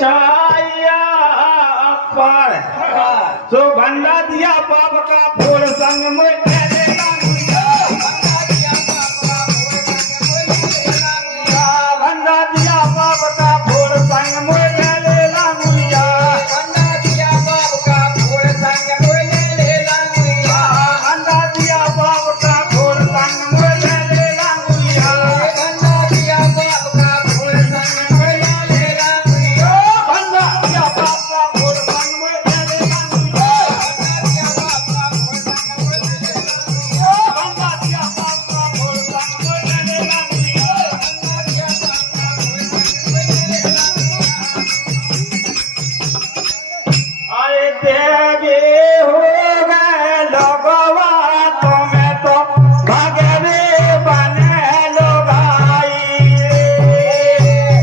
छाया पर सो भंडा दिया पाप का फूल संग में तेरे भंडा दिया पाप का फूल संग में ले लांगुलिया भंडा दिया पाप का फूल संग में ले लांगुलिया भंडा दिया पाप का फूल संग में ले लांगुलिया भंडा दिया पाप का फूल संग में ले लांगुलिया भंडा दिया पाप का फूल संग में ले लांगुलिया भंडा दिया पाप का फूल संग में ले लांगुलिया आए देवी हो गए लोगवा तुम्हें तो भगवे बने लोगाई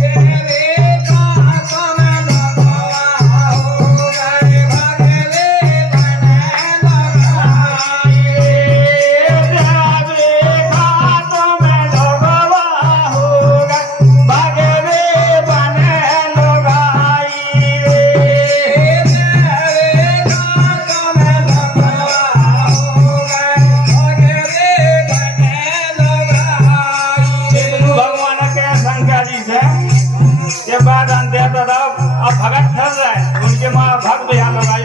देवी का तुम्हें लोगवा हो गए भगवे बने लोगाई देवी का तुम्हें लोगवा हो गए भगवे बने लोगाई भगवान के शंकर जी से ये बात अंत अब भगत ठहर रहा है उनके माँ भक्त यहाँ लगाई